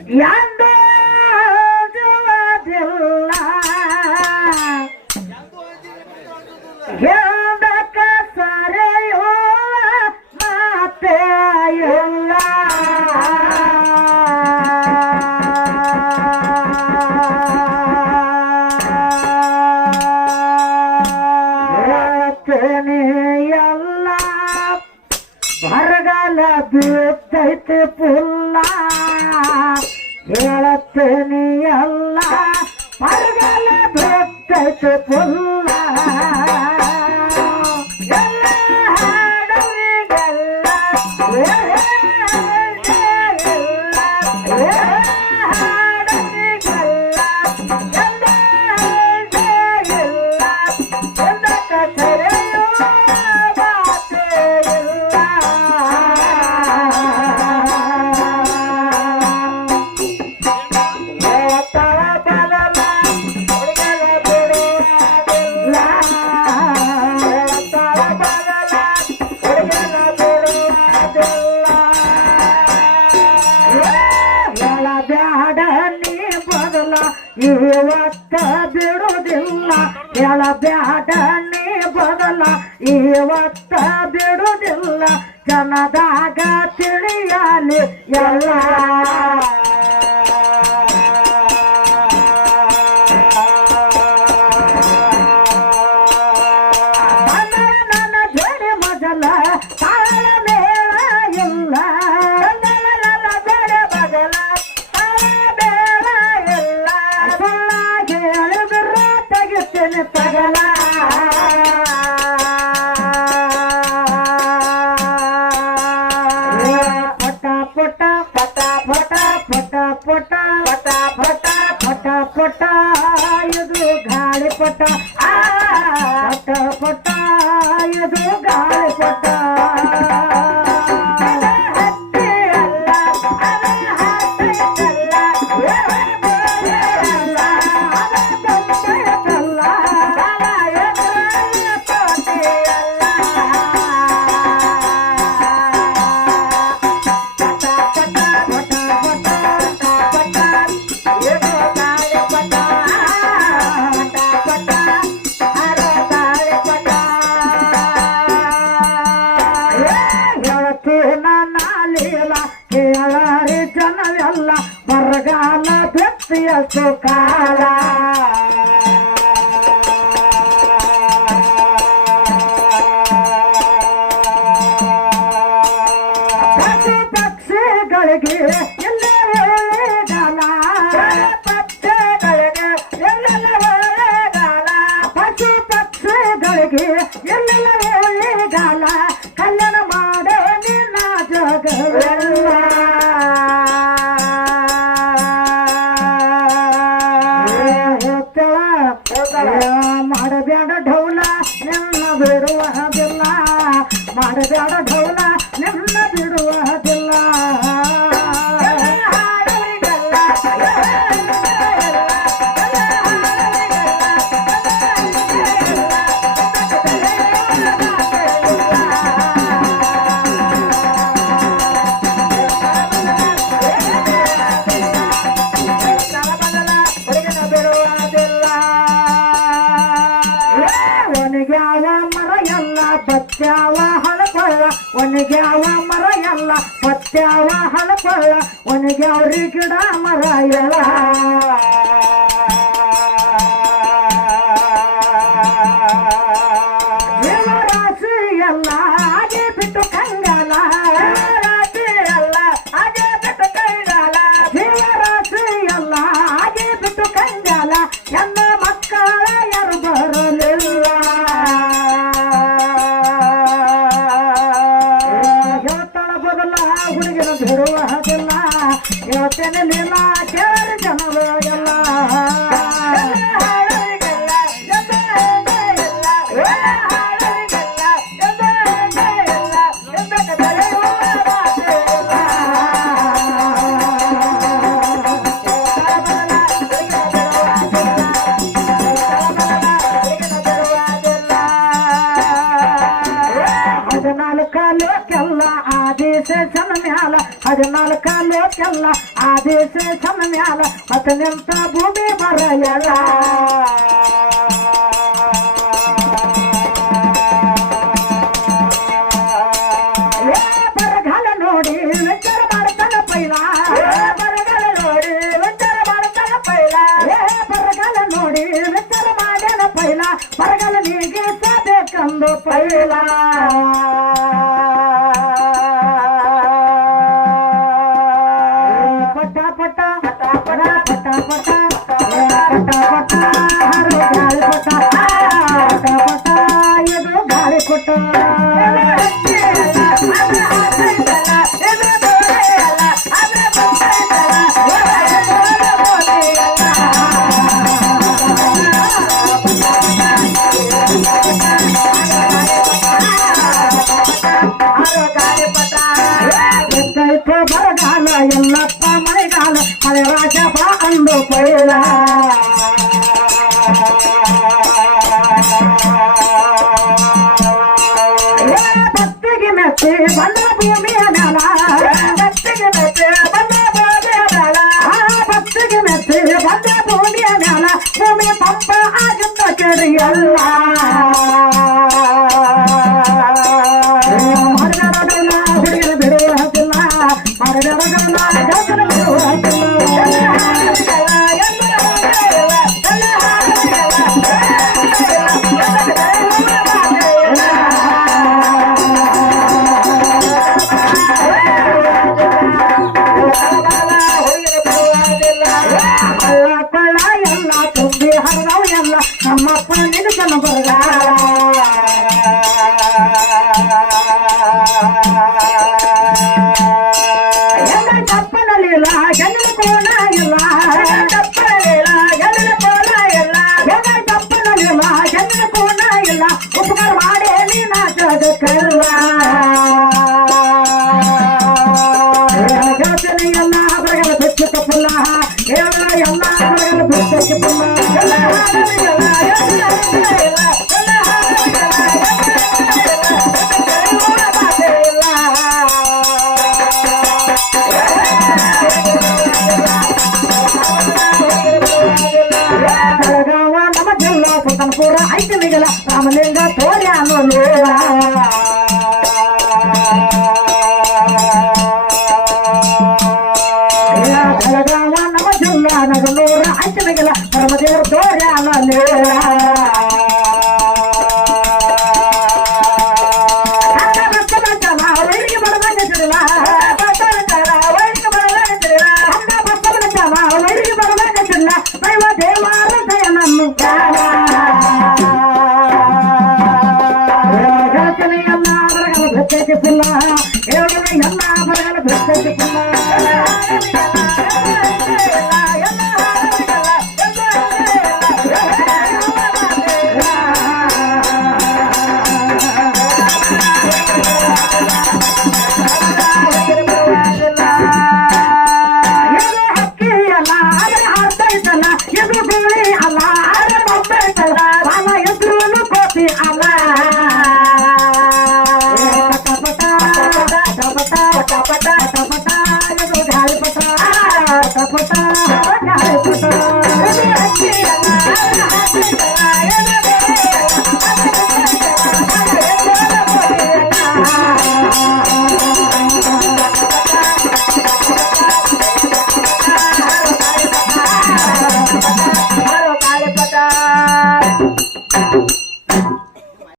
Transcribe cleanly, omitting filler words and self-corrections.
ಎಂದು ಜುವದಿಲ್ಲ ಹೇಳಕ ಸರೆಯೋ ಮಾತೇ ಇಲ್ಲ ಎಲ್ಲ ಬರಗಾಲ ಬಿದ್ದೈತೆ ಪುಲ್ಲ ಹೇಳತ್ತೇನೆ ಎಲ್ಲ ಬರಗಾಲ ಬಿದ್ದೈತೆ ಪುಲ್ಲ ಎಲ್ಲ ಹಾಡಲಿಗೆಲ್ಲ ಇವತ್ತ ಬಿಡುವುದಿಲ್ಲ ಹೇಳಬ್ಯಾಡ ನೀ ಬದಲ ಇವತ್ತ ಬಿಡುವುದಿಲ್ಲ ಜನದಾಗ ತಿಳಿಯಲಿ ಎಲ್ಲ ನನ್ನ ಜೋಡಿ ಮೊದಲ ತಾಳ ಮೇಳ ಇಲ್ಲ ಪಗಲ ಪಟ ಪಟ ಪಟ ಪಟ ಪಟ ಪಟ ಪಟ ಪಟ ಪಟ ಪಟ ಇದು ಗಾಳಿ ಪಟ ಪಟ ಪಟ ಇದು ಗಾಳಿ ಪಟ ಕೇಳರಿ ಜನವೆಲ್ಲ ಬರಗಾಲ ಬೆತ್ತಿಯ ಸುಕಾಲ ಪಶು ಪಕ್ಷಿಗಳಿಗೆ ಎಲ್ಲೇ ಒಳ್ಳೆಗಾಲ ಪಕ್ಷಿಗಳಿಗೆ ಎಲ್ಲೆಲ್ಲ ಒಳ್ಳೆಗಾಲ ಪಶು ಪಕ್ಷಿಗಳಿಗೆ ಎಲ್ಲೆಲ್ಲ ಒಳ್ಳೆಗಾಲ ಕಲ್ಯಾಣ ಮಾಡೋ ನಿನ್ನ ಜಗವೆಲ್ಲ ಮಾಡಬೇಡ ಢೌಲ ನಿನ್ನ ಬಿಡುವುದಿಲ್ಲ ಮಾಡಬೇಡ ಢೌಲ ನಿನ್ನ ಬಿಡುವುದಿಲ್ಲ ಪತ್ಯಾವ ಹಳಕೊಳ್ಳ ಒಣಗ್ಯಾವ ಮರ ಎಲ್ಲ ಪತ್ಯಾವ ಹಳಕೊಳ್ಳ ಒಣಗ್ಯಾವ್ರಿ ಗಿಡ ಮರ ಎಲ್ಲ ರಾಶಿ ಎಲ್ಲ ಹಾಗೆ ಬಿಟ್ಟು ಕಂಗಾಲ ರಾಶಿ ಎಲ್ಲ ಹಾಗೆ ಬಿಟ್ಟು ಕಂಗಾಲ ರಾಶಿ ಎಲ್ಲ ಹಾಗೆ ಬಿಟ್ಟು ಕಂಗಾಲ ಎಲ್ಲ ಮಕ್ಕಳ ಯಾರು ಬರಲಿಲ್ಲ ಹುಡುಗಿನ ಬಿಡುವುದಿಲ್ಲ ಇವತ್ತೇನೆ ಲೀಲ ಕೇಳಿ ಜನರು ಎಲ್ಲ ಹದಿನಾಲ್ಕು ಲೋಕೆಲ್ಲ ಆದೇಶ ಮ್ಯಾಲ 14 ಕೆಲ್ಲ ಆದೇಶ ಸಮ ಮ್ಯಾಲ ಮತ ನಿಂತ ಭೂಮಿ ಬರಯಲ್ಲ ಬರಗಾಲ ನೋಡಿ ವಿಚಾರ ಮಾಡ್ತಾನ ಪೈಲ ಬರಗಾಲ ನೋಡಿ ವಿಚಾರ ಮಾಡ್ತಾನ ಪೈಲ ಬರಗಾಲ ನೋಡಿ ವಿಚಾರ ಮಾಡ್ಯಾನ ಪೈಲ ಬರಗಾಲ ನೀಗೆ ಸಾಬೇಕಂದು ಪೈಲ ಪಟ ಪಟ ಪಟ ಪಟ ಪಟ ಪಟ ಪಟ ಪಟ ಹರ ಗಾಳಿ ಪಟ ಪಟ ಪಟ ಇದು ಗಾಳಿ ಕೊಟ್ಟ ಬರಗಾಲ ಎಲ್ಲಪ್ಪ ಮಳೆಗಾಲ ಮಳೆ ರಾಜಪ್ಪ ಅಂದು ಪೈಲ ಭಕ್ತಿಗೆ ಮೆಚ್ಚಿ ಬಂದ ಭೂಮಿಯ ಮ್ಯಾಲ ಭಕ್ತಿಗೆ ಮೆಚ್ಚಿ ಬಂದ ಭೂಮಿಯ ಮ್ಯಾಲ ಭಕ್ತಿಗೆ ಮೆಚ್ಚಿ ಬಂದ ಭೂಮಿಯ ಮ್ಯಾಲ ಭೂಮಿ ಪಂಪ ಆಗಿದ್ದ ಕೆಡಿಯಲ್ಲ ಹುಡುಗರು ಬಿಡುವ ಹತ್ತಿಲ್ಲ ಮರಗರಗಲ್ಲ ಜಗನ ಬಿಡುವ ಕೊಳ್ಳ ಎಲ್ಲ ತುಂಬಿ ಹರಿದವು ಎಲ್ಲ ನಮ್ಮಪ್ಪ ನಿಲ್ಸನ ಬರಗಾಲ ತಪ್ಪನಲ್ಲಿಲ್ಲ ಗೆಲ್ಲ ಕೋಣ ಇಲ್ಲ ತಪ್ಪನಲ್ಲಿಲ್ಲ ಗೆಲ್ಲ ಕೋಣ ಇಲ್ಲ ತಪ್ಪನಲ್ಲಿಲ್ಲ ಗೆಲ್ಲ ಕೋಣ ಇಲ್ಲ ಉಪಕಾರ ಮಾಡೇ ನೀನಾಚದ ಕಲ್ಲ ಗೆಳತನ ಎಲ್ಲ ಬರಗಲ ಬೆಚ್ಚ ತಪ್ಪಲ್ಲ ಎಲ್ಲ ಬರಗಲ ಬೆಚ್ಚ ತಪ್ಪಲ್ಲ ಬೆಳಗಾವ ನಮ್ಮ ಜಿಲ್ಲಾ ಸುಲ್ತಾನ್ಪುರ ಐದು ನಿಗಲ ರಾಮಲಿಂಗ ತೋರ್ಯಾನು ಲೇರ ಬೆಳಗಾವ ನಮ್ಮ ಜಿಲ್ಲಾ ನಗನೂರ ಐದು ನಿಗಲ ಪರಮದೇವರು ತೋರ್ಯಾನು ಲೇರ ದೇವಾರ ದಯನನ್ನು